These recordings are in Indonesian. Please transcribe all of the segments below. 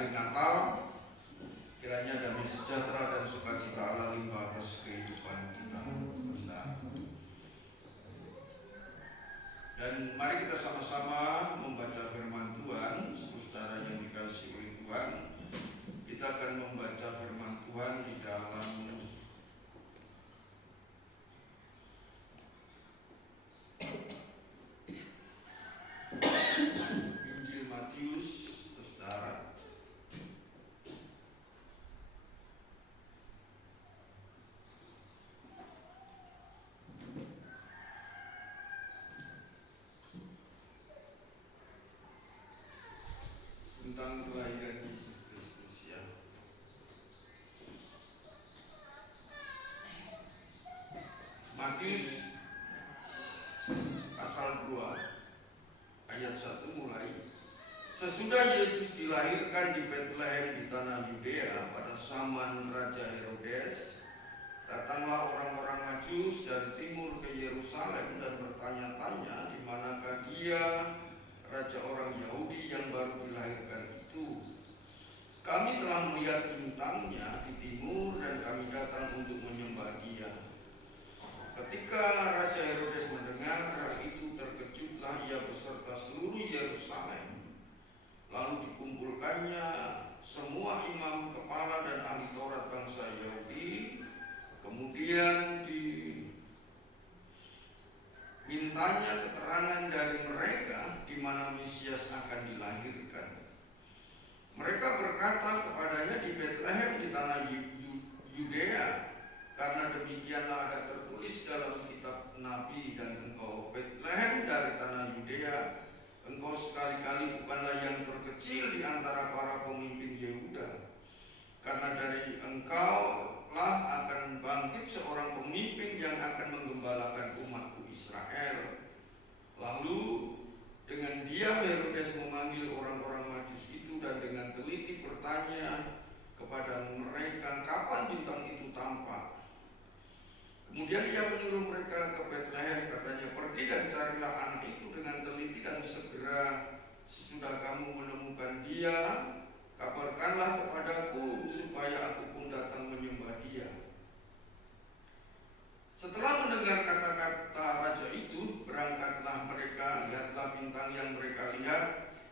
hari Natal, kiranya damai sejahtera dan sukacita Allah limpah atas kehidupan kita. Dan mari kita sama-sama membaca firman Tuhan. Saudara yang dikasihi oleh Tuhan, kita akan membaca firman Tuhan di dalam Injil Matius, saudara. Tentang kelahiran Yesus Kristus, ya. Matius pasal 2 ayat 1 mulai. Sesudah Yesus dilahirkan di Betlehem di tanah Yudea pada zaman Raja Herodes, datanglah orang-orang Majus dari timur ke Yerusalem dan bertanya-tanya, di manakah dia, raja orang Yahudi yang baru dilahirkan itu. Kami telah melihat bintangnya di timur dan kami datang untuk menyembah dia. Ketika Raja Herodes mendengar hal itu, terkejutlah ia beserta seluruh Yerusalem. Lalu dikumpulkannya semua imam kepala dan ahli Taurat bangsa Yahudi. Kemudian mintanya keterangan dari mereka di mana Mesias akan dilahirkan. Mereka berkata kepadanya, di Betlehem di tanah Yudea, karena demikianlah ada tertulis dalam kitab Nabi, dan engkau Betlehem dari tanah Yudea, engkau sekali-kali bukanlah yang terkecil di antara para pemimpin Yehuda, karena dari engkau lah akan bangkit seorang pemimpin yang akan menggembalakan umatku Israel. Lalu dengan diam Herodes memanggil orang-orang Majus itu dan dengan teliti bertanya kepada mereka kapan bintang itu tampak. Kemudian ia menyuruh mereka ke Betlehem, katanya, pergi dan carilah anak itu dengan teliti, dan segera sesudah kamu menemukan dia, kabarkanlah kepadaku supaya aku pun datang menyembah dia. Setelah mendengar kata-kata raja itu, berangkatlah mereka. Lihatlah bintang yang mereka lihat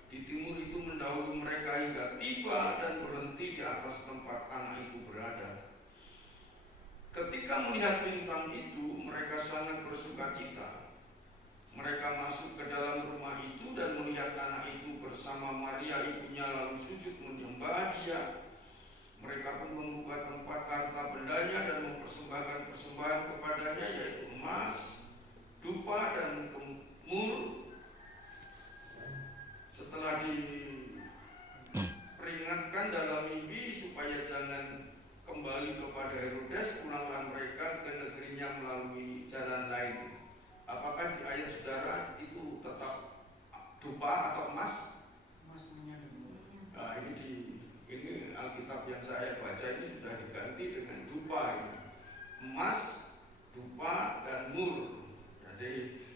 di timur itu mendahului mereka hingga tiba dan berhenti di atas tempat anak itu berada. Ketika melihat bintang itu, mereka sangat bersukacita. Mereka masuk ke dalam rumah itu dan melihat anak itu bersama Maria ibunya, lalu sujud menyembah dia. Mereka pun membuka tempat harta bendanya dan mempersembahkan persembahan kepadanya, yaitu emas, dupa, dan kemur. Setelah diperingatkan dalam mimpi supaya jangan kembali kepada Herodes, pulanglah mereka ke negerinya melalui jalan lain. Apakah di ayat saudara itu tetap dupa atau emas? Nah, ini Alkitab yang saya baca ini sudah diganti dengan dupa, ini. Emas, dupa, dan mur. Jadi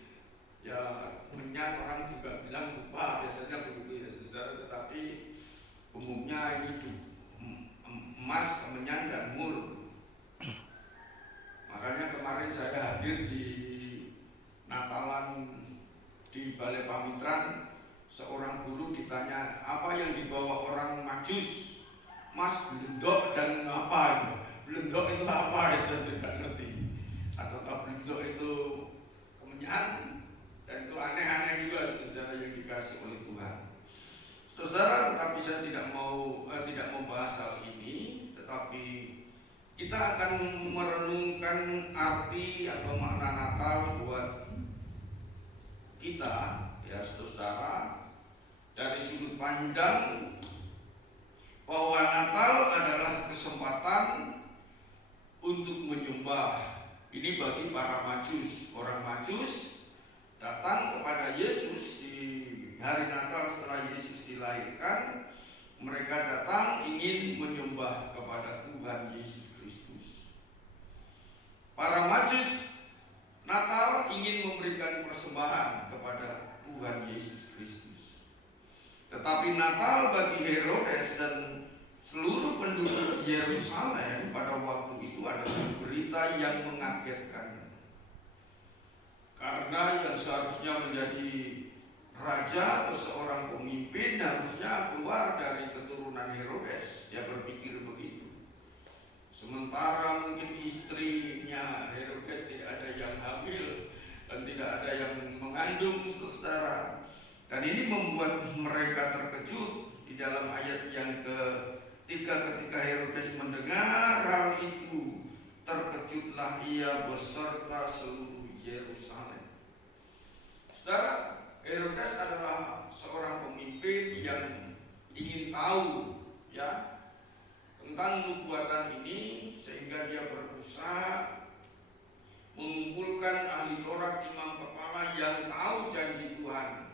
ya menyan orang juga bilang dupa, biasanya begitu ya saudara, tetapi umumnya ini emas, kemenyan, dan mur. Makanya kemarin saya hadir di Natalan di Balai Pamitran, seorang guru ditanya apa yang dibawa orang Majus, Mas, belendok dan apa? Belendok itu apa? Ya saya tidak ngerti. Ataukah belendok itu kemenyan? Dan itu aneh-aneh juga saudara yang dikasih oleh Tuhan. Saudara, tetapi saya tidak mau bahas hal ini, tetapi kita akan merenungkan arti atau makna Natal buat kita, ya saudara, dari sudut pandang bahwa Natal adalah kesempatan untuk menyembah. Ini bagi para Majus. Orang Majus datang kepada Yesus di hari Natal setelah Yesus dilahirkan. Mereka datang ingin menyembah kepada Tuhan Yesus Kristus. Para Majus Natal ingin memberikan persembahan kepada Tuhan Yesus Kristus. Tetapi Natal bagi Herodes dan seluruh penduduk Yerusalem pada waktu itu adalah berita yang mengagetkan. Karena yang seharusnya menjadi raja atau seorang pemimpin harusnya keluar dari keturunan Herodes. Dia berpikir begitu. Sementara mungkin istrinya Herodes tidak ada yang hamil dan tidak ada yang mengandung, saudara. Dan ini membuat mereka terkejut. Di dalam ayat yang ketiga, ketika Herodes mendengar hal itu, terkejutlah ia beserta seluruh Yerusalem. Saudara, Herodes adalah seorang pemimpin yang ingin tahu ya tentang nubuatan ini, sehingga dia berusaha mengumpulkan ahli Taurat, imam kepala yang tahu janji Tuhan,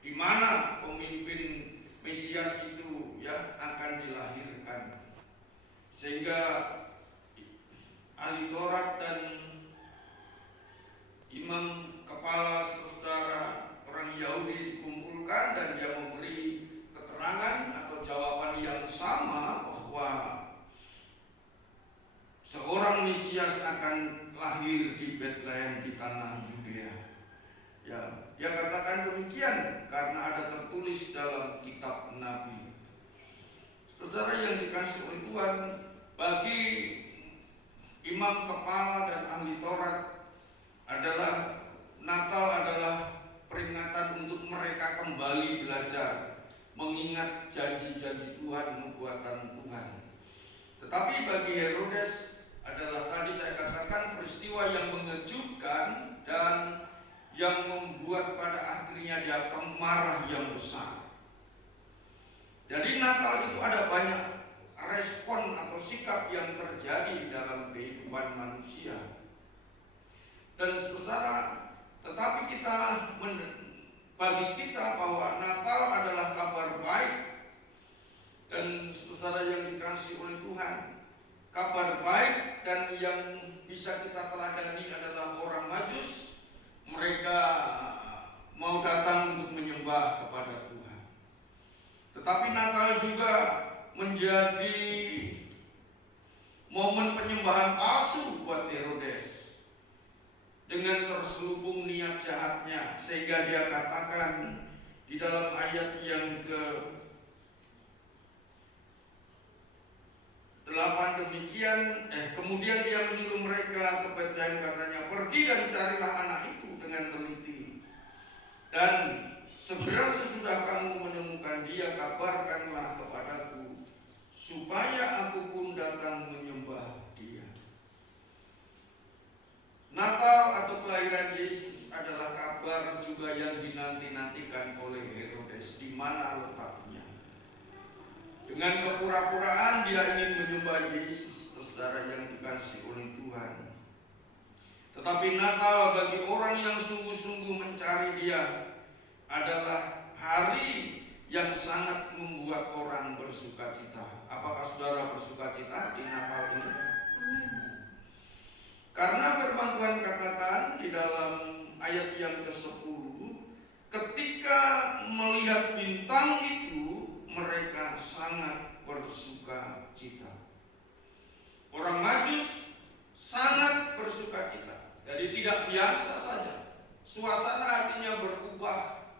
di mana pemimpin Mesias itu ya akan dilahirkan, sehingga ahli Taurat dan imam kepala saudara orang Yahudi dikumpulkan dan dia memberi keterangan atau jawaban yang sama bahwa seorang Mesias akan lahir di Bethlehem di tanah Yudea. Ya, dia katakan demikian karena ada tertulis dalam kitab Nabi. Saudara yang dikasih oleh Tuhan, bagi imam kepala dan ahli Taurat adalah Natal adalah peringatan untuk mereka kembali belajar, mengingat janji-janji Tuhan, nubuatan Tuhan. Tetapi bagi Herodes adalah tadi saya katakan peristiwa yang mengejutkan dan yang membuat pada akhirnya dia marah yang besar. Jadi Natal itu ada banyak respon atau sikap yang terjadi dalam kehidupan manusia. Dan saudara, tetapi bagi kita bahwa Natal adalah kabar baik. Dan saudara yang dikasih oleh Tuhan, kabar baik dan yang bisa kita teladani adalah orang Majus. Mereka mau datang untuk menyembah kepada Tuhan. Tetapi Natal juga menjadi momen penyembahan palsu buat Herodes, dengan terselubung niat jahatnya, sehingga dia katakan di dalam ayat yang ke-8 demikian, kemudian dia menyuruh mereka ke Bethlehem, katanya, pergi dan carilah anak itu dengan teliti, dan segera sesudah kamu menemukan dia, kabarkanlah kepadaku, supaya aku pun datang menyembah dia. Natal atau kelahiran Yesus adalah kabar juga yang dinanti-nantikan oleh Herodes. Di mana letaknya? Dengan kepura-puraan dia ingin menyembah Yesus, saudara yang dikasih oleh Tuhan. Tetapi Natal bagi orang yang sungguh-sungguh mencari dia adalah hari yang sangat membuat orang bersuka cita. Apakah saudara bersuka cita di Natal ini? Karena firman Tuhan katakan di dalam ayat yang ke-10, ketika melihat bintang itu mereka sangat bersuka cita. Orang Majus sangat bersuka cita. Jadi tidak biasa saja, suasana hatinya berubah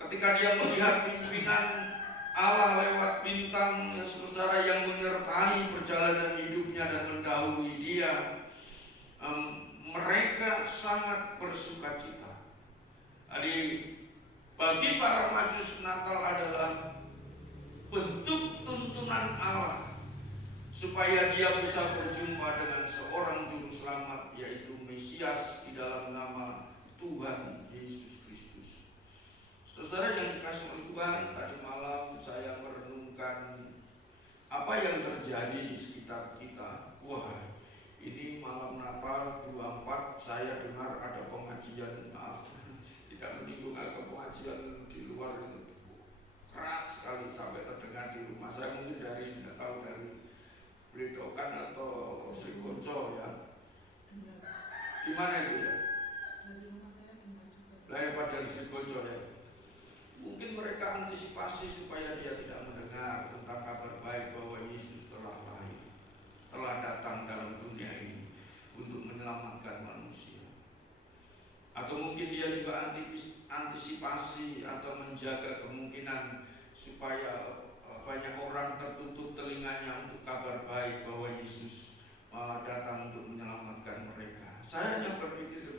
ketika dia melihat pimpinan Allah lewat bintang, saudara, yang menyertai perjalanan hidupnya dan mendahului dia. Mereka sangat bersuka cita. Jadi bagi para Majus, Natal adalah bentuk tuntunan Allah supaya dia bisa berjumpa dengan seorang juru selamat, yaitu Mesias, di dalam nama Tuhan Yesus Kristus. Saudara yang dikasih oleh Tuhan, tadi malam saya merenungkan apa yang terjadi di sekitar kita. Wah, ini malam Natal 24 saya dengar ada pengajian, tidak menyinggung agak pengajian di luar itu keras sekali sampai terdengar di rumah saya, mungkin dari tidak tahu dari Bledokan atau Srikonco ya. Gimana itu ya? Dari rumah saya dengar juga. Dari Srikonco ya. Mungkin mereka antisipasi supaya dia tidak mendengar mendengar tentang kabar baik bahwa Yesus telah lahir, telah datang dalam dunia ini untuk menyelamatkan manusia. Atau mungkin dia juga antisipasi atau menjaga kemungkinan supaya banyak orang tertutup telinganya untuk kabar baik bahwa Yesus malah datang untuk menyelamatkan mereka. Saya hanya berpikir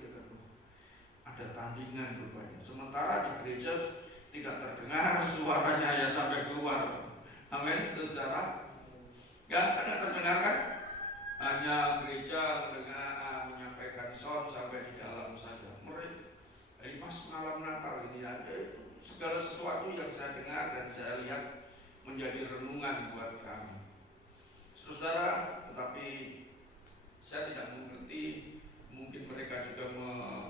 ada tandingan rupanya. Sementara di gereja tidak terdengar suaranya ya sampai keluar. Amin, saudara. Ya, tidak terdengar kan? Hanya gereja mendengar menyampaikan sound sampai di dalam saja. Mereka dari pas malam Natal ini ada segala sesuatu yang saya dengar dan saya lihat menjadi renungan buat kami, saudara. Tetapi saya tidak mengerti, mungkin mereka juga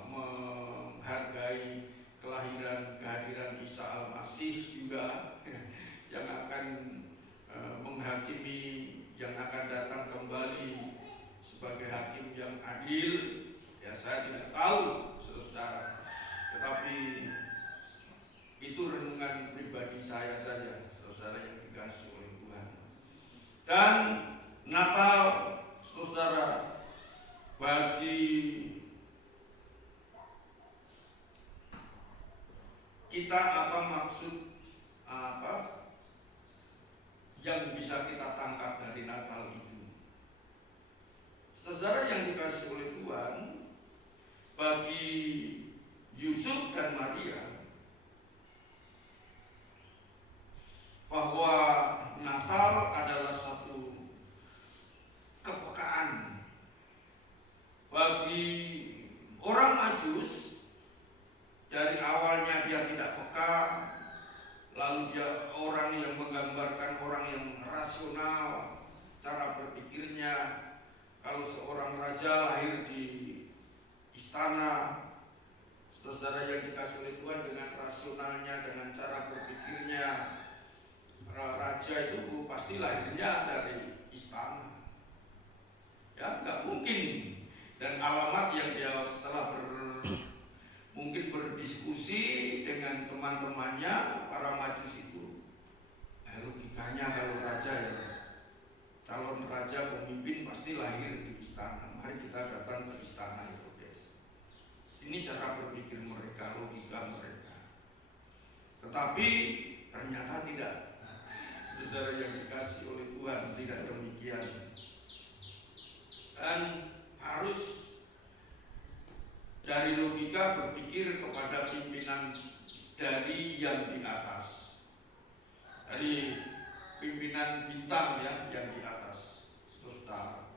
menghargai kehadiran Isa Al-Masih juga yang akan menghakimi, yang akan datang kembali sebagai hakim yang adil. Ya, saya tidak tahu, saudara. Tetapi itu renungan pribadi saya saja, saudara yang dikasihi oleh Tuhan. Dan Natal, saudara, bagi kita apa maksud yang bisa kita tangkap dari Natal itu? Saudara yang dikasihi oleh Tuhan, bagi Yusuf dan Maria, bahwa Natal adalah satu kepekaan. Bagi orang Majus, dari awalnya dia tidak peka, lalu dia orang yang menggambarkan orang yang rasional cara berpikirnya. Kalau seorang raja lahir di istana, saudara yang dikasihi oleh Tuhan, dengan rasionalnya, dengan cara berpikirnya, raja itu pasti lahirnya dari istana. Ya, nggak mungkin. Dan alamat yang dia setelah mungkin berdiskusi dengan teman-temannya para Majus itu, logikanya kalau raja ya, calon raja pemimpin pasti lahir di istana. Mari kita datang ke istana itu, guys. Ini cara berpikir mereka, logika mereka. Tetapi ternyata tidak. Saudara yang dikasihi oleh Tuhan, tidak demikian. Dan harus dari logika berpikir kepada pimpinan dari yang di atas, dari pimpinan bintang ya yang di atas, saudara.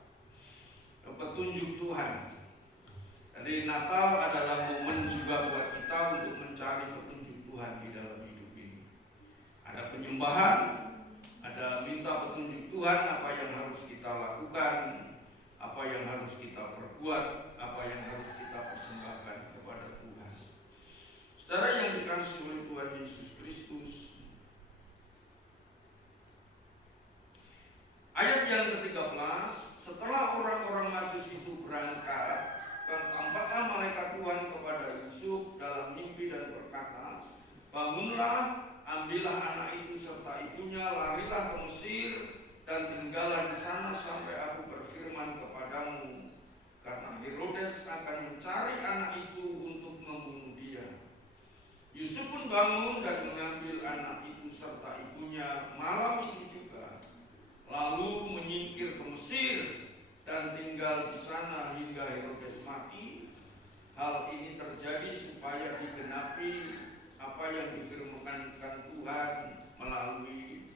Petunjuk Tuhan. Jadi Natal adalah momen juga buat kita untuk mencari petunjuk Tuhan di dalam hidup ini. Ada penyembahan, ada minta petunjuk Tuhan apa yang harus kita lakukan, apa yang harus kita perbuat, apa yang harus kita persembahkan kepada Tuhan. Saudara yang dikasihi oleh Tuhan Yesus Kristus, ayat yang ke-13, setelah orang-orang Majus itu berangkat, tampaklah malaikat Tuhan kepada Yusuf dalam mimpi dan berkata, bangunlah, ambillah anak itu serta ibunya, larilah ke Mesir dan tinggallah di sana sampai aku berfirman kepadamu, karena Herodes akan mencari anak itu untuk membunuh dia. Yusuf pun bangun dan mengambil anak itu serta ibunya malam itu juga, lalu menyingkir ke Mesir dan tinggal di sana hingga Herodes mati. Hal ini terjadi supaya digenapi apa yang difirmankan Tuhan melalui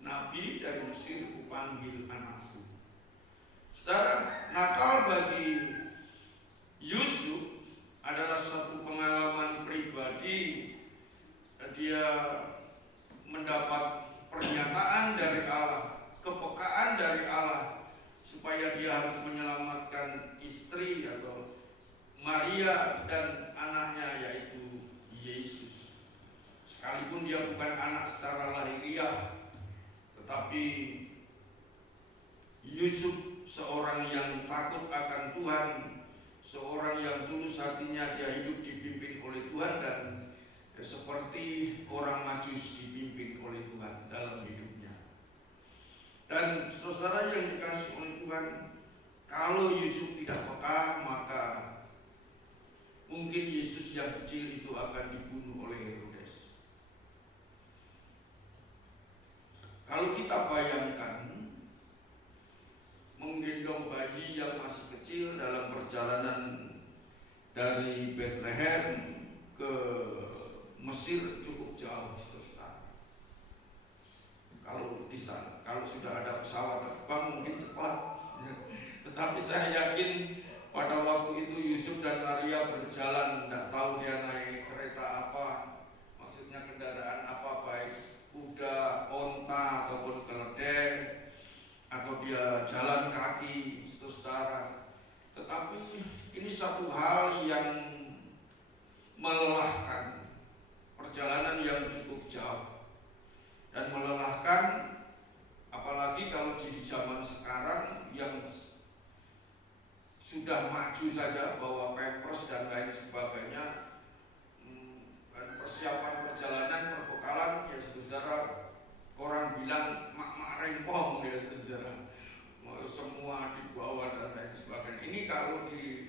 nabi dari Mesir, kupanggil anakku. Saudara, Natal bagi Yusuf adalah satu pengalaman pribadi. Dia mendapat pernyataan dari Allah, kepekaan dari Allah, supaya dia harus menyelamatkan istri atau Maria dan anaknya yaitu Yesus. Sekalipun dia bukan anak secara lahiriah, tetapi Yusuf seorang yang takut akan Tuhan, seorang yang tulus hatinya, dia hidup dipimpin oleh Tuhan dan seperti orang Majus dipimpin oleh Tuhan dalam hidupnya. saudara yang dikasih oleh Tuhan, kalau Yusuf tidak peka, maka mungkin Yesus yang kecil itu akan dibunuh oleh Herodes. Kalau kita bayangkan menggendong bayi yang masih kecil dalam perjalanan dari Bethlehem ke Mesir cukup jauh, saudara. Kalau di sana, kalau sudah ada pesawat terbang mungkin cepat. Tetapi saya yakin pada waktu itu Yusuf dan Maria berjalan, tidak tahu dia naik kereta apa, maksudnya kendaraan apa, baik kuda, onta ataupun keledai, atau dia jalan kaki, saudara. Tetapi ini satu hal yang melelahkan, perjalanan yang cukup jauh dan melelahkan, apalagi kalau di zaman sekarang yang sudah maju saja, bawa pampers dan lain sebagainya, dan persiapan perjalanan perbekalan, ya saudara, orang bilang mak-mak rempong ya saudara, semua dibawa dan lain sebagainya. Ini kalau diwujud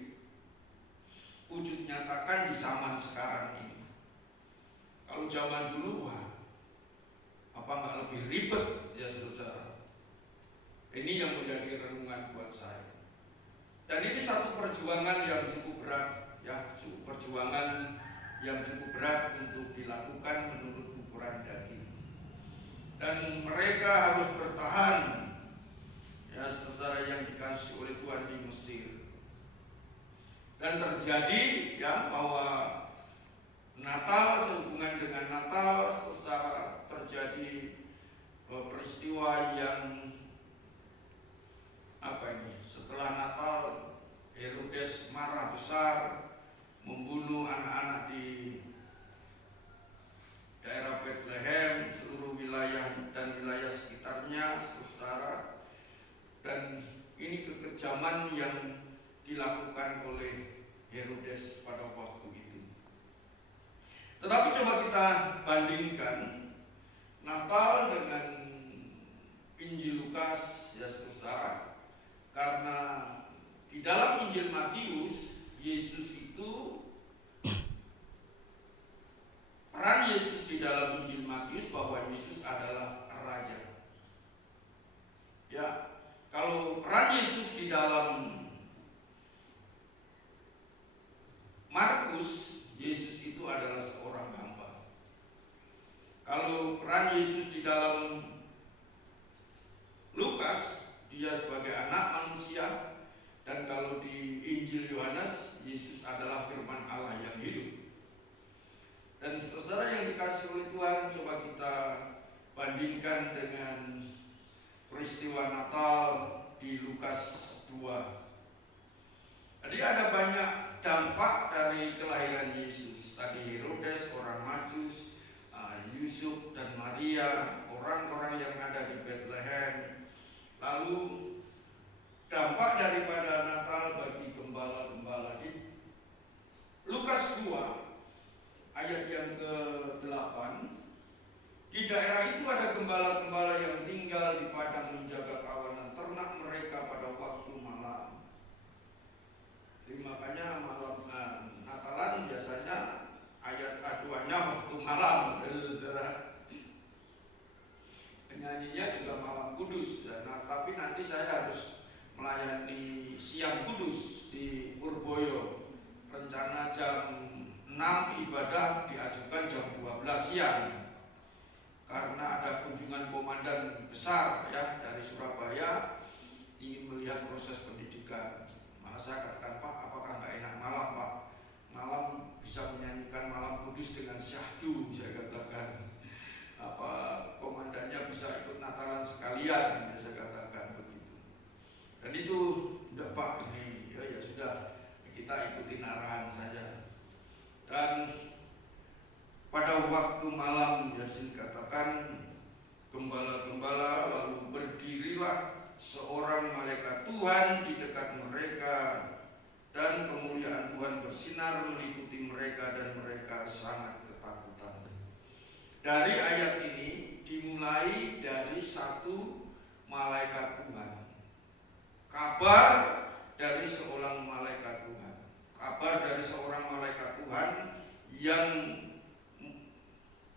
nyatakan di zaman sekarang ini, kalau zaman dulu, wah, apa nggak lebih ribet ya saudara? Ini yang menjadi renungan buat saya. Dan ini satu perjuangan yang cukup berat, ya, perjuangan yang cukup berat untuk dilakukan menurut ukuran daging. Dan mereka harus bertahan, ya saudara yang dikasih oleh Tuhan di Mesir. Dan terjadi ya bahwa Natal, sehubungan dengan Natal, saudara, terjadi peristiwa yang setelah Natal, Herodes marah besar, membunuh anak-anak di daerah Bethlehem, seluruh wilayah dan wilayah sekitarnya, saudara. Dan ini kekejaman yang dilakukan oleh Herodes pada waktu itu. Tetapi coba kita bandingkan Natal dengan Injil Lukas, ya saudara. Karena di dalam Injil Matius, Yesus itu, peran Yesus di dalam Injil Matius bahwa Yesus adalah raja. Ya, kalau peran Yesus di dalam Markus, Yesus itu adalah seorang hamba. Kalau peran Yesus di dalam Lukas, dia sebagai anak manusia. Dan kalau di Injil Yohanes, Yesus adalah firman Allah yang hidup. Dan saudara yang dikasih oleh Tuhan, coba kita bandingkan dengan peristiwa Natal di Lukas 2. Jadi ada banyak dampak dari kelahiran Yesus. Tadi Herodes, orang Majus, Yusuf dan Maria, orang-orang yang ada di Bethlehem. Lalu dampak daripada Natal bagi gembala-gembala. Di Lukas 2 ayat yang ke-8, di daerah itu ada gembala-gembala yang tinggal di padang menjaga kawanan ternak mereka pada waktu malam. Jadi makanya malam Natalan biasanya ayat acuannya waktu malam. Penyanyinya juga malam kudus, tapi nanti saya harus melayani siang kudus di Purboyo. Rencana jam 6 ibadah diajukan jam 12 siang karena ada kunjungan komandan besar ya dari Surabaya ingin melihat proses pendidikan. Maka saya katakan, Pak, apakah nggak enak malam, Pak? Malam bisa menyanyikan malam kudus dengan syahdu, saya katakan. Komandannya bisa ikut Natalan sekalian, saya katakan begitu. Dan itu udah Pak, ini ya sudah, kita ikutin arahan saja. Dan pada waktu malam, Yasin katakan, gembala-gembala lalu berdirilah seorang malaikat Tuhan di dekat mereka, dan kemuliaan Tuhan bersinar meliputi mereka dan mereka sangat ketakutan. Dari ayat ini dimulai dari satu malaikat kabar dari seorang malaikat Tuhan. Kabar dari seorang malaikat Tuhan yang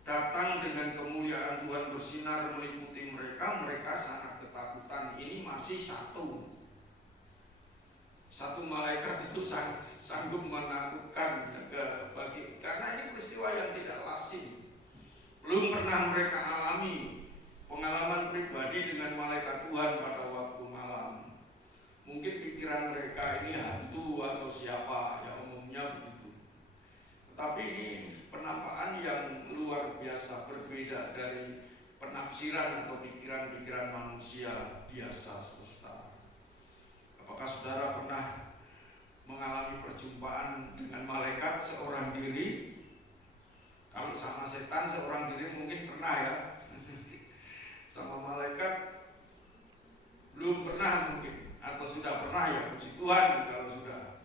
datang dengan kemuliaan Tuhan bersinar meliputi mereka. Mereka sangat ketakutan. Ini masih satu malaikat itu sanggup menakutkan karena ini peristiwa yang tidak lazim. Belum pernah mereka alami pengalaman pribadi dengan malaikat Tuhan pada waktu malam. Mungkin pikiran mereka ini hantu atau siapa, ya umumnya begitu. Tetapi ini penampakan yang luar biasa, berbeda dari penafsiran atau pikiran-pikiran manusia biasa, saudara. Apakah saudara pernah mengalami perjumpaan dengan malaikat seorang diri? Kalau sama setan seorang diri mungkin pernah ya. Sama malaikat belum pernah mungkin, atau sudah pernah ya, puji Tuhan kalau sudah.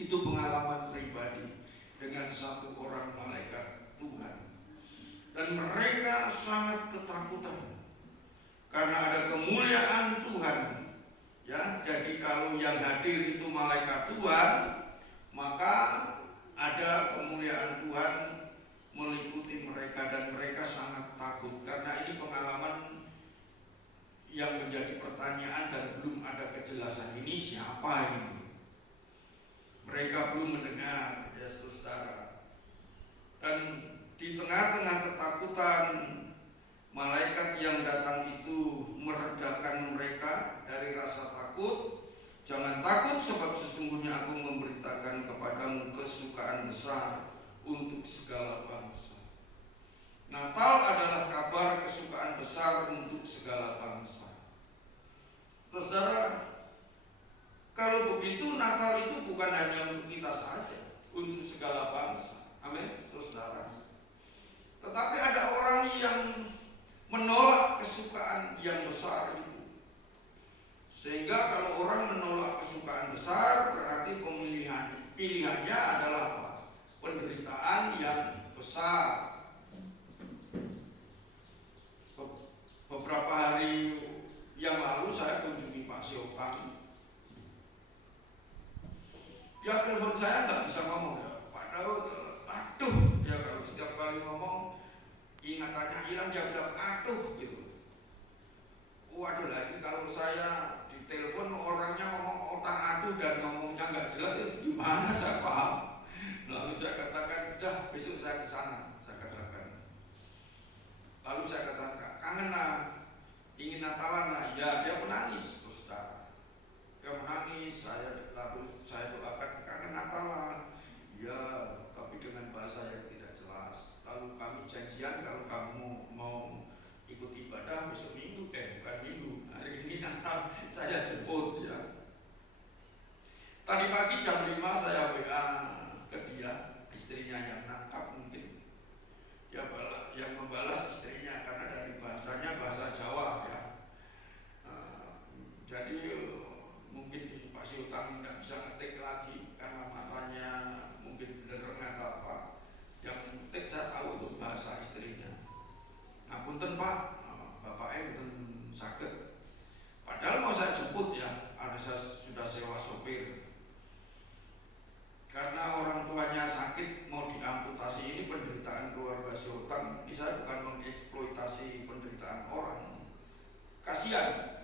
Itu pengalaman pribadi dengan satu orang malaikat Tuhan. Dan mereka sangat ketakutan karena ada kemuliaan Tuhan. Ya, jadi kalau yang hadir itu malaikat Tuhan, maka ada kemuliaan Tuhan meliputi mereka dan mereka sangat takut karena ini pengalaman yang menjadi pertanyaan dan belum ada kejelasan. Ini siapa ini? Mereka belum mendengar, ya saudara. Dan di tengah-tengah ketakutan, malaikat yang datang itu meredakan mereka dari rasa takut. Jangan takut, sebab sesungguhnya aku memberitakan kepadamu kesukaan besar untuk segala bangsa. Natal adalah kabar kesukaan besar untuk segala bangsa. Saudara, kalau begitu Natal itu bukan hanya untuk kita saja, untuk segala bangsa. Amin, saudara. Tetapi ada orang yang menolak kesukaan yang besar itu. Sehingga kalau orang menolak kesukaan besar, berarti pilihannya adalah apa? Penderitaan yang besar. Beberapa hari yang lalu saya kunjungi Pak Siopang. Ya, telepon saya nggak bisa ngomong ya. Padahal aduh, ya kalau setiap kali ngomong ingatannya hilang, dia bilang aduh gitu. Waduh, lagi kalau saya di telepon orangnya ngomong otak aduh dan ngomongnya nggak jelas, ya gimana saya paham. Lalu saya katakan, udah besok saya ke sana, saya katakan. Lalu saya katakan, kangen lah, ingin Natalan lah. Ya, dia menangis, saudara. Dia menangis, lalu saya doakan, kangen Natalan. Ya, tapi dengan bahasa yang tidak jelas. Lalu kami janjian kalau kamu mau ikut ibadah besok minggu, bukan minggu, hari ini Natal saya jemput ya. Tadi pagi jam 5 saya WA ke dia, istrinya yang nangkap mungkin. Ya, yang membalas istrinya karena dari bahasanya bahasa Jawa ya. Jadi mungkin Pak Sultan tidak bisa ngetik lagi karena matanya mungkin bener atau apa. Yang ngetik saya tahu itu bahasa istrinya. Ngapunten Pak, bapaknya mboten saged. Padahal mau saya jemput ya, saya sudah sewa sopir. Karena orang tuanya sakit mau diamputasi, ini penderitaan keluarga Sultan. Ini saya bukan mengeksploitasi penderitaan orang. Kasihan.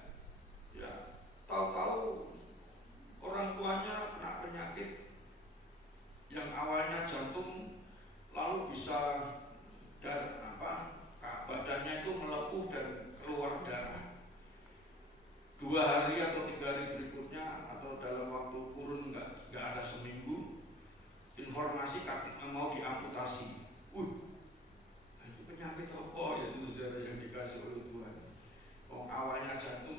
Ya, tahu-tahu orang tuanya kena penyakit yang awalnya jantung, lalu bisa badannya itu melepuh dan keluar darah. 2 hari atau 3 hari berikutnya atau dalam waktu kurun nggak ada seminggu, informasi mau diamputasi. Itu penyakit apa ya saudara yang dikasih oleh Tuhan? Awalnya jantung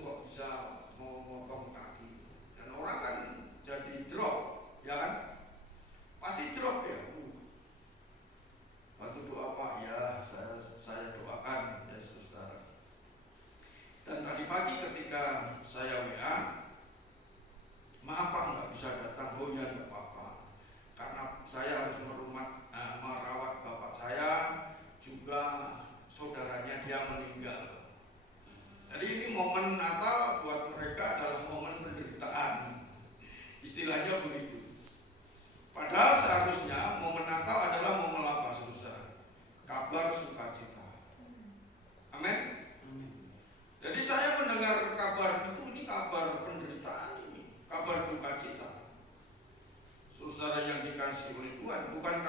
dikasih oleh Tuhan, bukan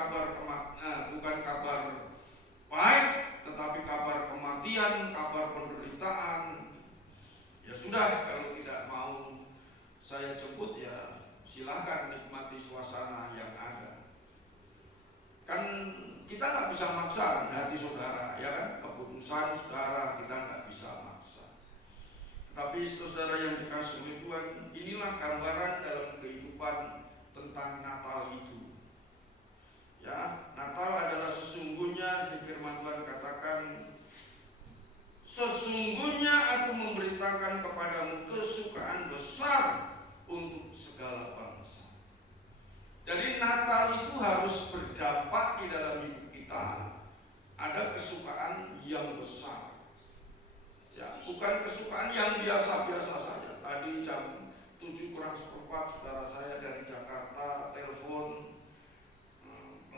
kabar pahit, tetapi kabar kematian, kabar penderitaan. Ya sudah, kalau tidak mau saya jemput ya silahkan nikmati suasana yang ada. Kan kita nggak bisa maksa hati saudara, ya kan? Keputusan saudara kita nggak bisa maksa. Tapi saudara yang dikasih oleh Tuhan, inilah gambaran dalam kehidupan tentang Natal itu. Ya, Natal adalah sesungguhnya, firman Tuhan katakan, sesungguhnya aku memberitakan kepadamu kesukaan besar untuk segala bangsa. Jadi Natal itu harus berdampak di dalam hidup kita. Ada kesukaan yang besar. Ya, bukan kesukaan yang biasa-biasa saja. Tadi jam 7:04 saudara saya dari Jakarta telepon,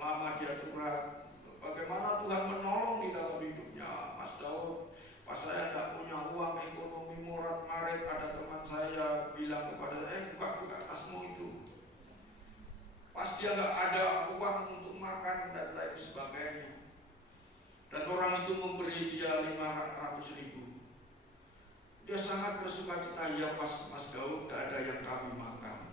lama dia curhat bagaimana Tuhan menolong di dalam hidupnya. Mas Daud, pas saya tidak punya uang ekonomi morat marit, ada teman saya bilang kepada saya, buka tasmu itu. Pas dia nggak ada uang untuk makan dan lain sebagainya, dan orang itu memberi dia 500.000. Dia sangat bersuka cita, ya Mas Daud, tidak ada yang kami makan.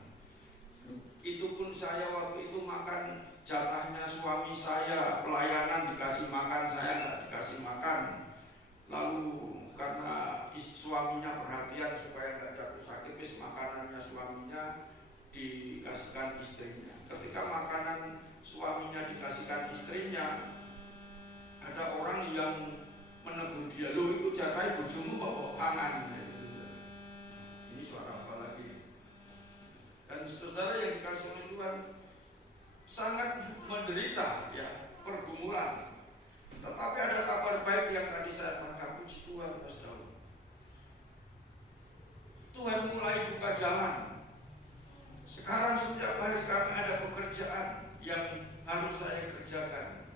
Itu pun saya waktu itu makan jatahnya suami saya, pelayanan dikasih makan, saya nggak dikasih makan. Lalu karena suaminya perhatian supaya nggak jatuh sakit, makanannya suaminya dikasihkan istrinya. Ketika makanan suaminya dikasihkan istrinya, ada orang yang menegur dia, loh itu jatah bojomu bawa pangan. Ini suara apa lagi? Dan saudara yang dikasih oleh Tuhan sangat menderita ya pergumulan. Tetapi ada kabar baik yang tadi saya tangkap, puji Tuhan Mas Daud. Tuhan mulai buka jalan. Sekarang setiap hari kami ada pekerjaan yang harus saya kerjakan.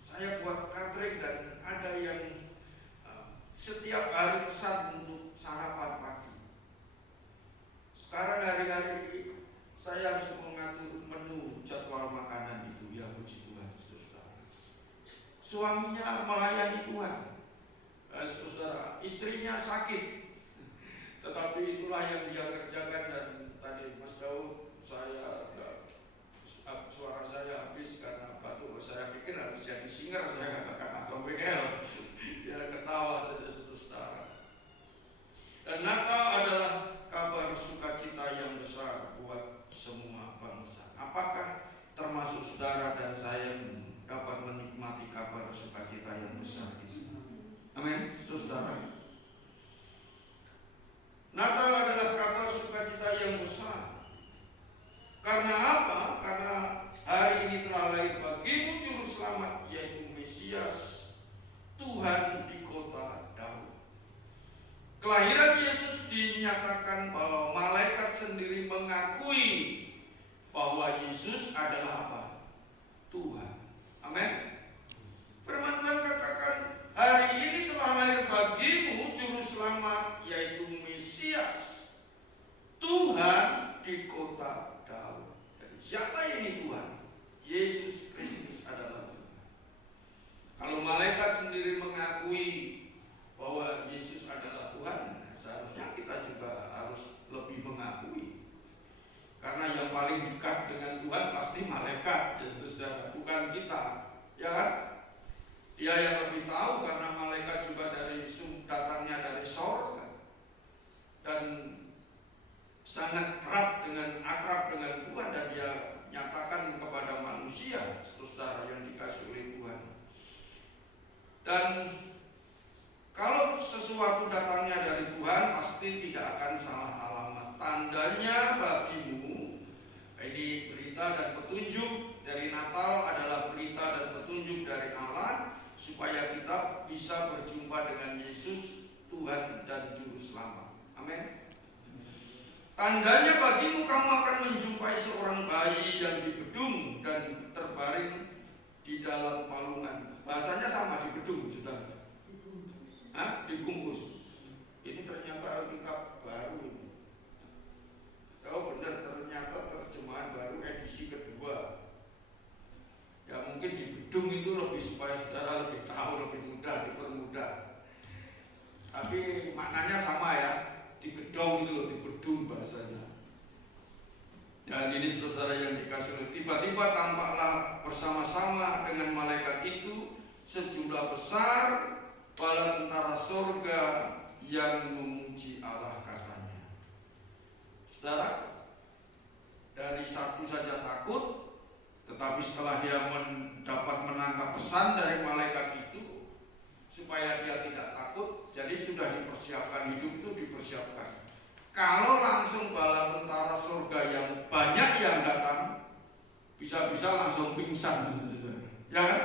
Saya buat catering dan ada yang setiap hari pesan untuk sarapan pagi. Sekarang hari-hari saya harus mengatur menu jadwal makanan itu, ya puji Tuhan, saudara. Suaminya melayani Tuhan, saudara. Istrinya sakit, tetapi itulah yang dia kerjakan. Dan tadi Mas Daud, suara saya habis karena batuk. Saya pikir harus jadi singer, saya katakan atau WL. Dia ketawa saja, saudara. Dan Natal adalah kabar sukacita yang besar buat semua bangsa. Apakah termasuk saudara dan saya dapat menikmati kabar sukacita yang besar itu? Amin, saudara. Natal adalah kabar sukacita yang besar. Karena apa? Karena hari ini telah lahir bagimu juru selamat, yaitu Mesias, Tuhan di kota Daud. Kelahiran Yesus dinyatakan bahwa malaikat sendiri mengakui bahwa Yesus adalah apa? Tuhan. Amin. Firman Tuhan katakan, hari ini telah lahir bagimu juru selamat, yaitu Mesias, Tuhan di kota Daud. Jadi siapa ini Tuhan? Yesus Kristus adalah Tuhan. Kalau malaikat sendiri mengakui bahwa Yesus adalah Tuhan, seharusnya kita juga harus lebih mengakui. Karena yang paling dekat dengan Tuhan pasti malaikat, ya, bukan kita, ya kan? Dia yang lebih tahu karena malaikat juga datangnya dari sorga dan sangat akrab dengan Tuhan, dan dia nyatakan kepada manusia, saudara yang dikasih oleh Tuhan. Dan kalau sesuatu datangnya dari Tuhan pasti tidak akan salah alamat. Tandanya bagimu, ini berita dan petunjuk dari Natal adalah berita dan petunjuk dari Allah supaya kita bisa berjumpa dengan Yesus, Tuhan dan Juru Selamat. Amin. Tandanya bagimu, kamu akan menjumpai seorang bayi yang dibedung dan terbaring di dalam palungan. Bahasanya sama, di bedung, sudah. Dibungkus. Ini ternyata Alkitab baru ini. Oh benar, ternyata terjemahan baru edisi kedua. gedong itu loh, di gedung bahasanya. Dan ini saudara yang dikasih oleh, tiba-tiba tampaklah bersama-sama dengan malaikat itu sejumlah besar bala tentara surga yang memuji Allah, katanya. Saudara, dari satu saja takut, tetapi setelah dia dapat menangkap pesan dari malaikat itu supaya dia tidak takut, jadi sudah dipersiapkan, hidup itu dipersiapkan. Kalau langsung bala tentara surga yang banyak yang datang, bisa-bisa langsung pingsan, ya kan?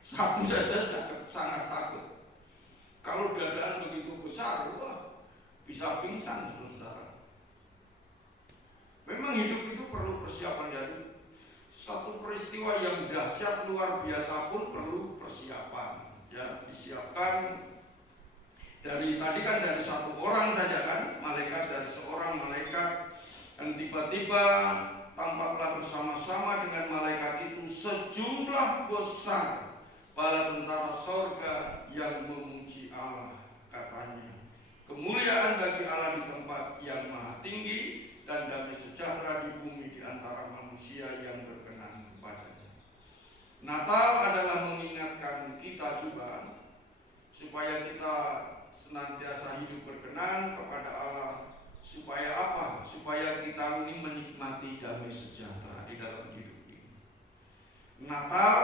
Satu saja sangat takut. Kalau dadaan begitu besar, wah, bisa pingsan, saudara. Memang hidup itu perlu persiapan, jadi satu peristiwa yang dahsyat luar biasa pun perlu persiapan. Ya, disiapkan. Dari tadi kan dari satu orang saja kan, malaikat, dari seorang malaikat, dan tiba-tiba tampaklah bersama-sama dengan malaikat itu sejumlah besar bala tentara sorga yang memuji Allah, katanya. Kemuliaan bagi Allah di tempat yang maha tinggi, dan damai sejahtera di bumi di antara manusia yang berkenan kepadanya. Natal adalah mengingatkan kita juga supaya kita senantiasa hidup berkenan kepada Allah. Supaya apa? Supaya kita ini menikmati damai sejahtera di dalam hidup ini. Natal,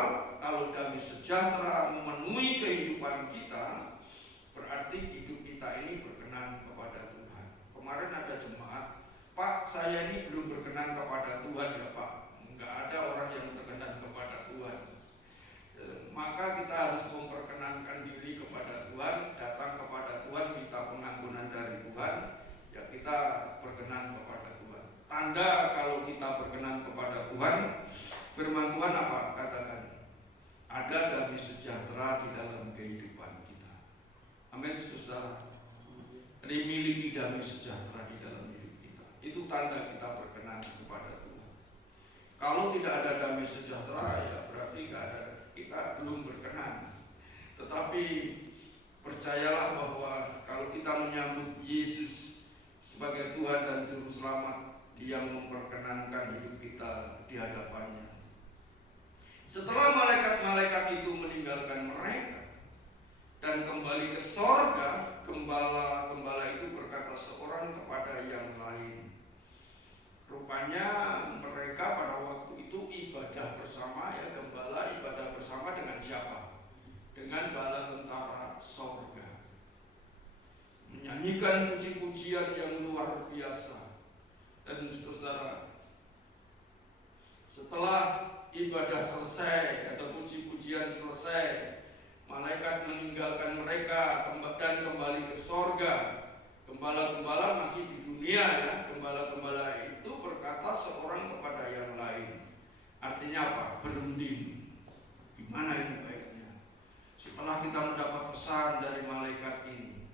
kalau damai sejahtera memenuhi kehidupan kita, berarti hidup kita ini berkenan kepada Tuhan. Kemarin ada jemaat, Pak, saya ini belum berkenan kepada Tuhan ya Pak. Enggak ada orang yang berkenan kepada Tuhan. Maka kita harus memperkenankan diri kepada Tuhan, datang kepada Tuhan, minta pengampunan dari Tuhan, ya kita berkenan kepada Tuhan. Tanda kalau kita berkenan kepada Tuhan, firman Tuhan apa? Katakan, ada damai sejahtera di dalam kehidupan kita. Amin, saudara. Dimiliki damai sejahtera di dalam hidup kita. Itu tanda kita berkenan kepada Tuhan. Kalau tidak ada damai sejahtera, ya berarti kita belum berkenan. Tetapi percayalah bahwa kalau kita menyambut Yesus sebagai Tuhan dan Juru Selamat, Dia memperkenankan hidup kita di hadapannya. Setelah malaikat-malaikat itu meninggalkan mereka dan kembali ke sorga, gembala-gembala itu berkata seorang kepada yang lain. Rupanya mereka pada waktu itu ibadah bersama, ya, gembala ibadah bersama dengan siapa? Dengan bala tentara sorga, menyanyikan puji-pujian yang luar biasa. Dan saudara, setelah ibadah selesai atau puji-pujian selesai, malaikat meninggalkan mereka dan kembali ke sorga. Gembala-gembala masih di dunia, ya. Gembala-gembala itu berkata seorang kepada yang lain. Artinya apa? Berunding. Gimana ini baiknya? Setelah kita mendapat pesan dari malaikat ini,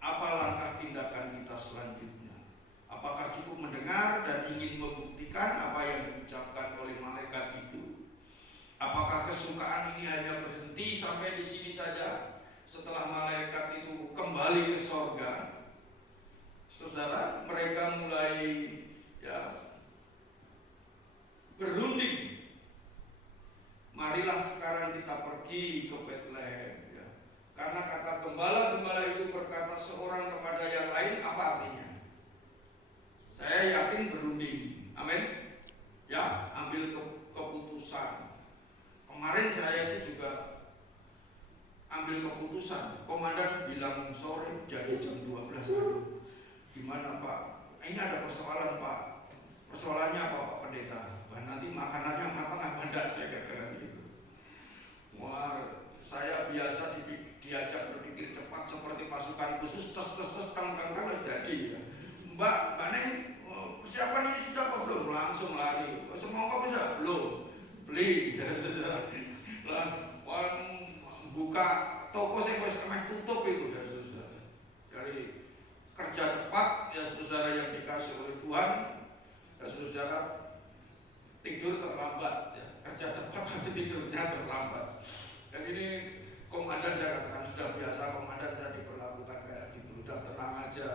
apa langkah tindakan kita selanjutnya? Apakah cukup mendengar dan ingin membuktikan apa yang diucapkan oleh malaikat itu? Apakah kesukaan ini hanya berhenti sampai di sini saja setelah malaikat itu kembali ke sorga? Saudara, mereka mulai, ya, berunding. Marilah sekarang kita pergi ke Bethlehem, ya. Karena kata gembala-gembala itu berkata seorang kepada yang lain, apa artinya? Saya yakin berunding. Amin. Ya, ambil keputusan. Kemarin saya itu juga ambil keputusan. Komandan bilang sore jadi jam 12. Gimana Pak? Ini ada persoalan Pak. Persoalannya apa Pak Pendeta? Wah, nanti makanannya matang apa enggak, saya kira gitu. Wah, saya biasa diajak berpikir cepat seperti pasukan khusus, tes tang jadi ya. Mbak Neng, persiapan ini sudah apa belum? Langsung lari. Semua apa bisa? Belum. Beli. Buka toko saya tutup itu, ya saudara. Dari kerja cepat, ya saudara, yang dikasih oleh Tuhan, ya saudara, tidur terlambat, ya. Kerja cepat tapi tidurnya terlambat. Dan ini komandan saya katakan sudah biasa, komandan saya diperlakukan kayak gitu, udah tenang aja.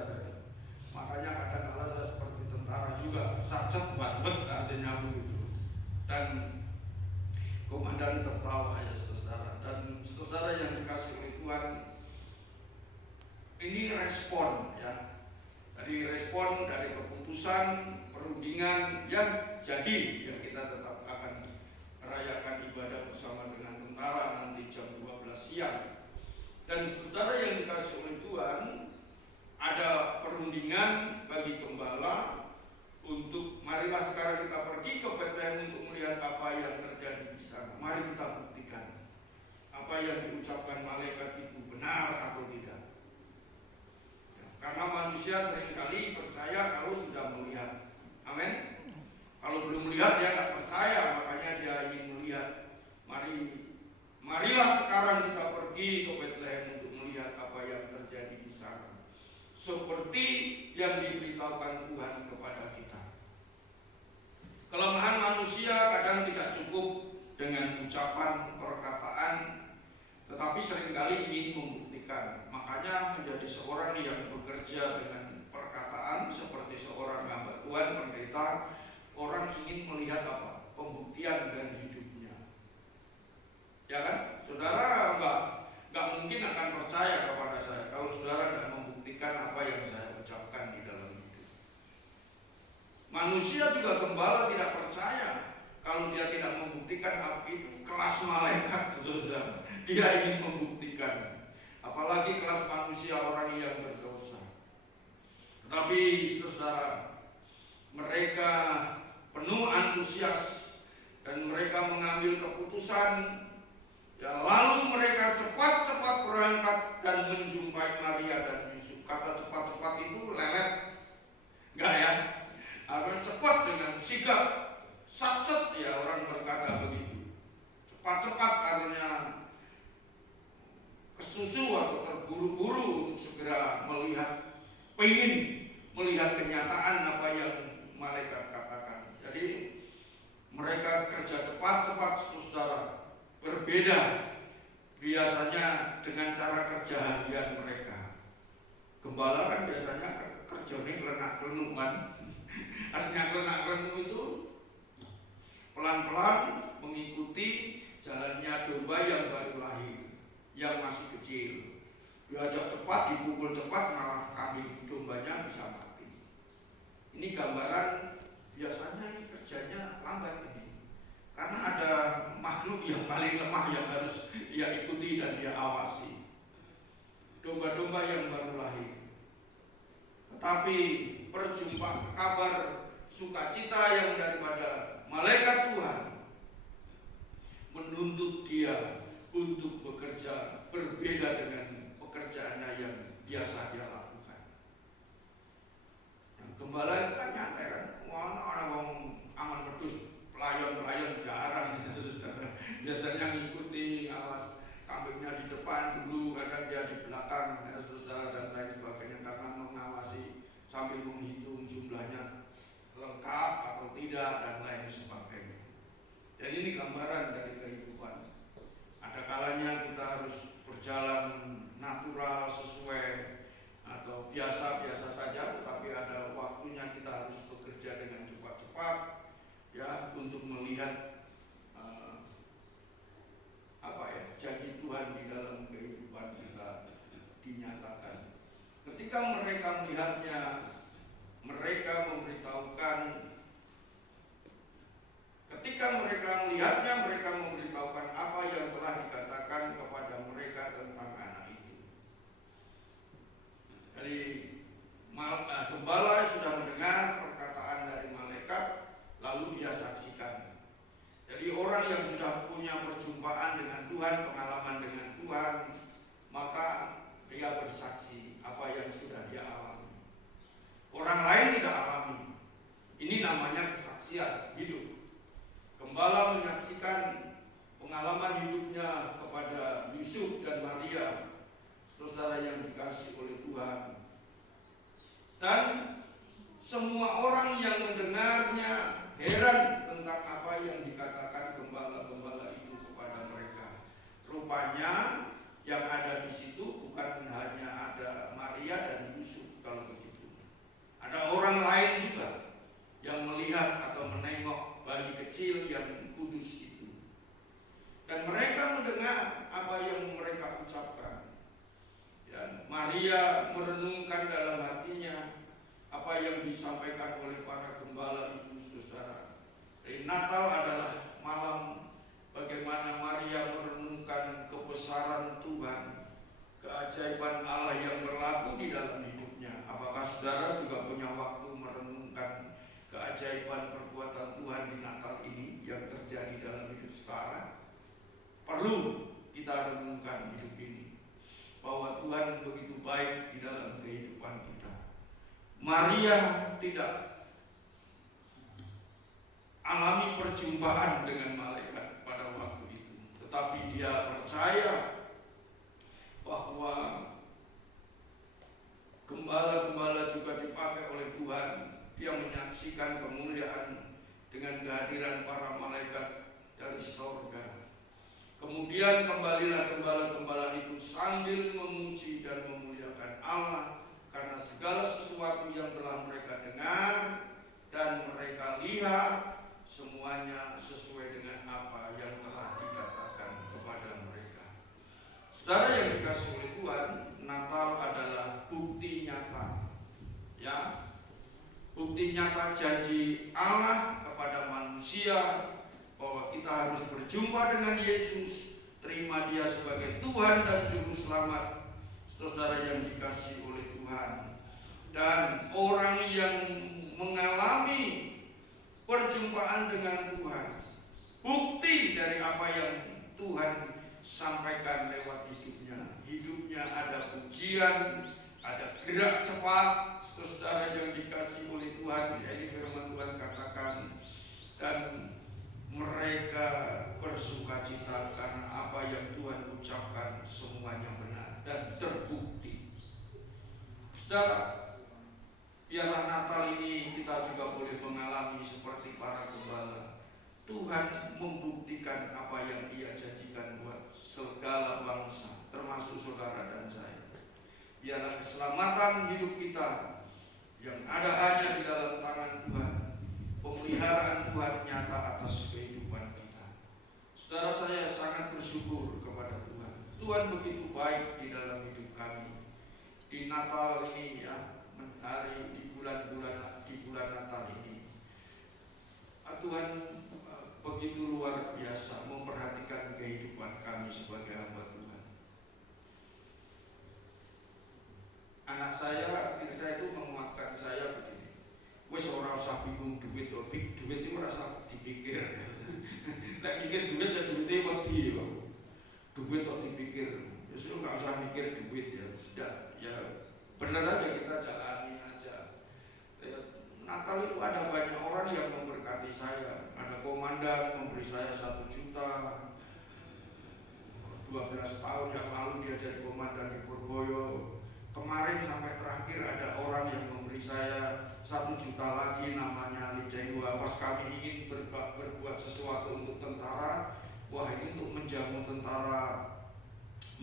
Makanya kadang-kadang saya seperti tentara juga, sacet banget artinya begitu. Dan komandan tertawa ya saudara. Dan saudara yang dikasih oleh Tuhan, ini respon ya, dari respon dari keputusan perundingan yang jadi, yang kita tetap akan merayakan ibadah bersama dengan tentara nanti jam 12 siang. Dan saudara yang dikasih oleh Tuhan, ada perundingan bagi gembala untuk marilah sekarang kita pergi ke Bethlehem untuk melihat apa yang terjadi di sana. Mari kita buktikan apa yang diucapkan malaikat itu benar atau tidak. Karena manusia seringkali percaya kalau sudah melihat. Amin. Kalau belum melihat dia tidak percaya, makanya dia ingin melihat. Marilah sekarang kita pergi ke Bethlehem untuk melihat apa yang terjadi di sana. Seperti yang diberitahukan Tuhan kepada kita. Kelemahan manusia kadang tidak cukup dengan ucapan, perkataan, tetapi seringkali ingin membuktikan. Makanya menjadi seorang yang bekerja dengan perkataan seperti seorang hamba Tuhan, pendeta, orang ingin melihat apa? Pembuktian dari hidupnya. Ya kan? Saudara enggak mungkin akan percaya kepada saya kalau saudara tidak membuktikan apa yang saya ucapkan di dalam hidup. Manusia juga gembala tidak percaya kalau dia tidak membuktikan apa itu kelas malaikat, saudara. Dia ingin membuktikan. Apalagi kelas manusia orang yang berdosa. Tetapi saudara, mereka penuh antusias dan mereka mengambil keputusan. Ya, lalu mereka cepat-cepat berangkat dan menjumpai Maria dan Yusuf. Kata cepat-cepat itu lelet, enggak ya? Harus cepat dengan sigap, satset ya orang berkata begitu. Cepat-cepat artinya kesusu atau terburu-buru untuk segera melihat, pengen melihat kenyataan apa yang malaikat katakan. Jadi mereka kerja cepat-cepat, saudara. Berbeda biasanya dengan cara kerja harian mereka. Gembala kan biasanya kerjanya kelenak-kelenuk kan. Artinya kelenak-kelenuk itu pelan-pelan mengikuti jalannya domba yang baru lahir, yang masih kecil. Diajak cepat, dipukul cepat, malah kambing dombanya bisa mati. Ini gambaran biasanya ini kerjanya lambat ini. Karena ada makhluk yang paling lemah yang harus dia ikuti dan dia awasi. Domba-domba yang baru lahir. Tetapi perjumpaan kabar sukacita yang daripada malaikat Tuhan menuntut dia untuk bekerja berbeda dengan pekerjaannya yang biasa dia lakukan. Yang gembala itu kan nyantai kan, orang aman pedus. Pelayan-pelayan jarang ya, saudara. Biasanya ngikuti awas kambingnya di depan dulu, kadang dia di belakang ya, saudara, dan lain sebagainya karena mengawasi sambil menghitung jumlahnya lengkap atau tidak dan lain sebagainya. Jadi ini gambaran dari kehidupan. Ada kalanya kita harus berjalan natural sesuai atau biasa-biasa saja, tetapi ada waktunya kita harus bekerja dengan cepat-cepat. Ya, untuk melihat janji Tuhan di dalam kehidupan kita dinyatakan. Ketika mereka melihatnya, mereka memberitahukan. Ketika mereka melihatnya, mereka memberitahukan apa yang telah dikatakan kepada mereka tentang anak itu. Jadi gembala sudah mendengar perkataan dari malaikat, lalu dia saksikan. Jadi orang yang sudah punya perjumpaan dengan Tuhan, pengalaman dengan Tuhan, maka dia bersaksi apa yang sudah dia alami. Orang lain tidak alami. Ini namanya kesaksian hidup. Gembala menyaksikan pengalaman hidupnya kepada Yusuf dan Maria, saudara yang dikasih oleh Tuhan. Dan semua orang yang mendengarnya heran tentang apa yang dikatakan gembala-gembala itu kepada mereka. Rupanya yang ada di situ bukan hanya ada Maria dan Yusuf kalau begitu. apa yang disampaikan oleh para gembala itu, saudara. Dari Natal adalah malam bagaimana Maria merenungkan kebesaran Tuhan, keajaiban Allah yang berlaku di dalam hidupnya. Apakah saudara juga punya waktu merenungkan keajaiban perbuatan Tuhan di Natal ini yang terjadi dalam hidup saudara? Perlu kita renungkan hidup ini, bahwa Tuhan begitu baik di dalam kehidupan kita. Maria tidak alami perjumpaan dengan malaikat pada waktu itu, tetapi dia percaya bahwa gembala-gembala juga dipakai oleh Tuhan. Dia menyaksikan kemuliaan dengan kehadiran para malaikat dari sorga. Kemudian kembalilah gembala-gembala itu sambil memuji dan memuliakan Allah karena segala sesuatu yang telah mereka dengar dan mereka lihat, semuanya sesuai dengan apa yang telah dikatakan kepada mereka. Saudara yang dikasihi oleh Tuhan, Natal adalah bukti nyata, ya, bukti nyata janji Allah kepada manusia bahwa kita harus berjumpa dengan Yesus, terima Dia sebagai Tuhan dan Juru Selamat. Saudara yang dikasihi oleh Tuhan, dan orang yang mengalami perjumpaan dengan Tuhan, bukti dari apa yang Tuhan sampaikan lewat hidupnya ada pujian, ada gerak cepat. Saudara yang dikasihi oleh Tuhan, ini firman Tuhan katakan, dan mereka bersukacita karena apa yang Tuhan ucapkan semuanya benar dan terbukti. Saudara, biarlah Natal ini kita juga boleh mengalami seperti para gembala. Tuhan membuktikan apa yang Dia janjikan buat segala bangsa, termasuk saudara dan saya. Biarlah keselamatan hidup kita yang ada hanya di dalam tangan Tuhan, pemeliharaan Tuhan nyata atas kehidupan kita. Saudara, saya sangat bersyukur kepada Tuhan. Tuhan begitu baik di dalam hidup kami. Di Natal ini, ya, hari di bulan Natal ini, Tuhan begitu luar biasa memperhatikan kehidupan kami sebagai hamba Tuhan. Anak saya, istri saya itu menguatkan saya begini, wes ora usah bingung duit itu merasa dipikir. Nek mikir duit ya duitnya wedi kok. Duit kok dipikir, justru nggak usah mikir duit ya. Sudah, ya benar aja kita jalani aja. Natal itu ada banyak orang yang memberkati saya. Ada komandan memberi saya 1 juta. 12 tahun yang lalu dia jadi komandan di Purboyo. Kemarin sampai terakhir ada orang yang memberi saya 1 juta lagi, namanya Lijengwa. Pas kami ingin berbuat sesuatu untuk tentara, wah ini untuk menjamu tentara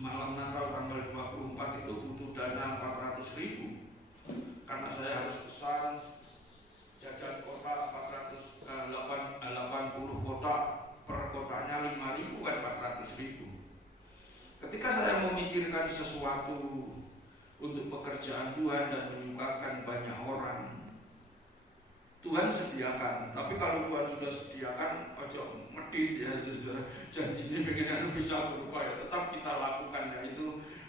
malam Natal tanggal 24 itu butuh dana 400.000. Karena saya harus pesan jajan kotak 80 kotak, per kotaknya 5.000 kan 400.000. Ketika saya memikirkan sesuatu untuk pekerjaan Tuhan dan menyukakan banyak orang, Tuhan sediakan. Tapi kalau Tuhan sudah sediakan, ojo medit ya, janjinya pengen bisa berupaya, tetap kita lakukan. Ya itu,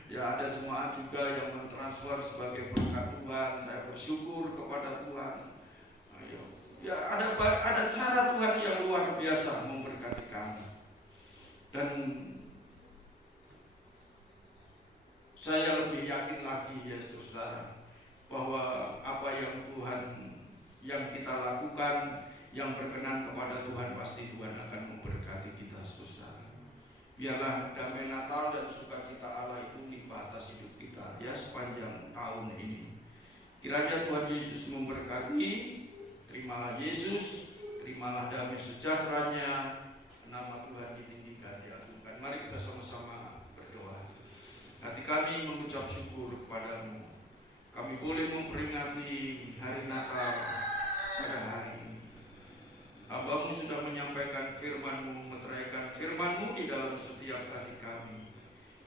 ya ada jemaat juga yang mentransfer sebagai berkat Tuhan. Saya bersyukur kepada Tuhan. Ayo, ya ada cara Tuhan yang luar biasa memberkati kami. Dan saya lebih yakin lagi, ya saudara, bahwa apa yang Tuhan yang kita lakukan yang berkenan kepada Tuhan, pasti Tuhan akan memberkati kita, saudara. Biarlah damai Natal dan sukacita Allah itu limpah atas hidup kita, ya, sepanjang tahun ini. Kiranya Tuhan Yesus memberkati. Terimalah Yesus, terimalah damai sejahteranya. Nama Tuhan ditinggikan, diagungkan. Mari kita sama-sama berdoa. Hati kami mengucap syukur kepadamu. Kami boleh memperingati hari Natal pada hari ini. Hamba-Mu sudah menyampaikan firman-Mu, meteraikan firman-Mu di dalam setiap hati kami.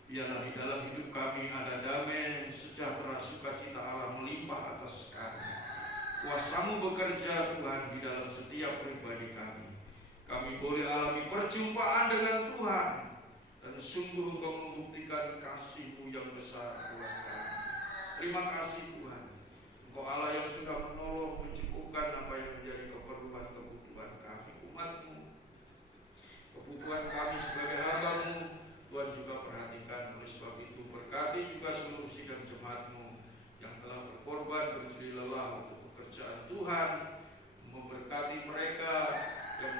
Biarlah di dalam hidup kami ada damai, sejahtera, sukacita Allah melimpah atas kami. Kuasa-Mu bekerja Tuhan di dalam setiap pribadi kami. Kami boleh alami perjumpaan dengan Tuhan, dan sungguh Engkau membuktikan kasih-Mu yang besar Tuhan kami. Terima kasih Tuhan, Engkau Allah yang sudah menolong mencukupkan apa yang menjadi kebutuhan kami, umat-Mu. Kebutuhan kami sebagai hamba-Mu, Tuhan juga perhatikan. Oleh sebab itu berkati juga seluruh sidang jemaat-Mu yang telah berkorban berjeri lelah untuk pekerjaan Tuhan. Memberkati mereka yang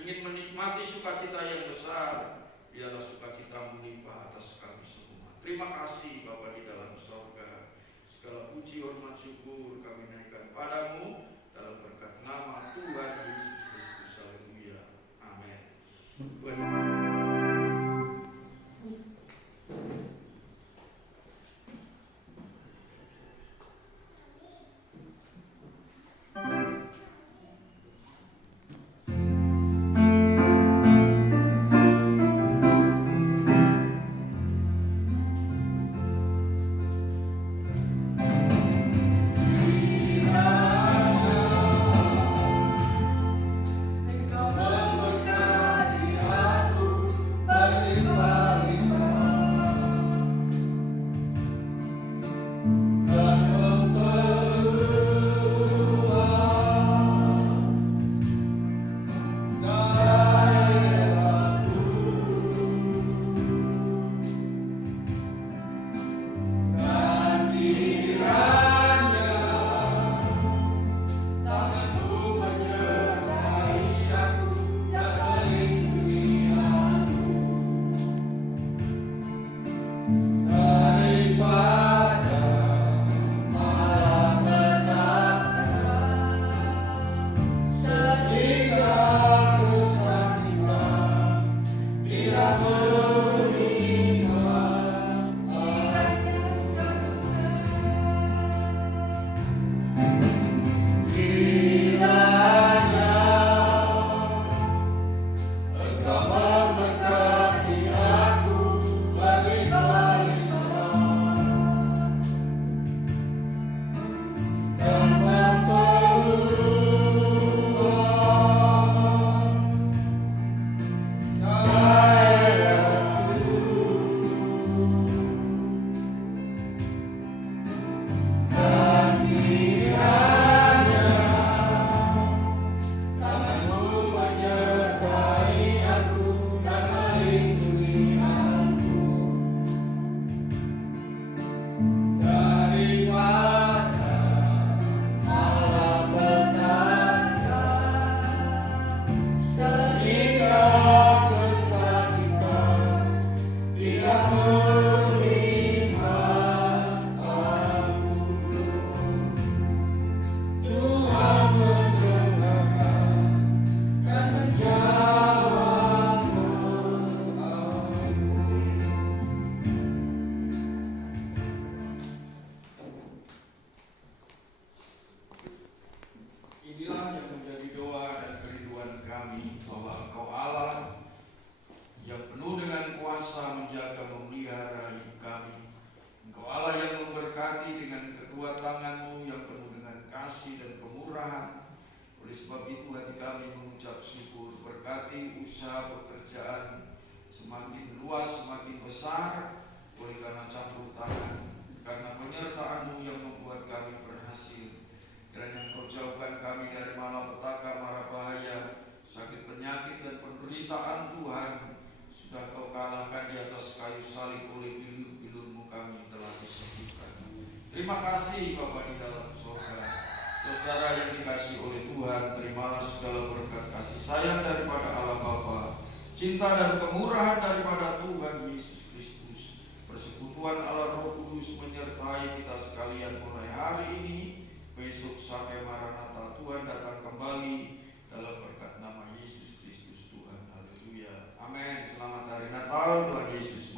ingin menikmati sukacita yang besar, biarlah sukacita melimpah atas kami semua. Terima kasih Bapa di dalam sorga. Segala puji, hormat, syukur kami naikkan padamu dalam berkat nama Tuhan Yesus Kristus. Haleluya. Amin. Terima kasih Bapa di dalam surga. Saudara yang dikasihi oleh Tuhan, terimalah segala berkat kasih sayang daripada Allah Bapa, cinta dan kemurahan daripada Tuhan Yesus Kristus, persekutuan Allah Roh Kudus menyertai kita sekalian mulai hari ini, besok sampai Maranatha Tuhan datang kembali, dalam berkat nama Yesus Kristus Tuhan. Haleluya. Amin. Selamat hari Natal, Tuhan Yesus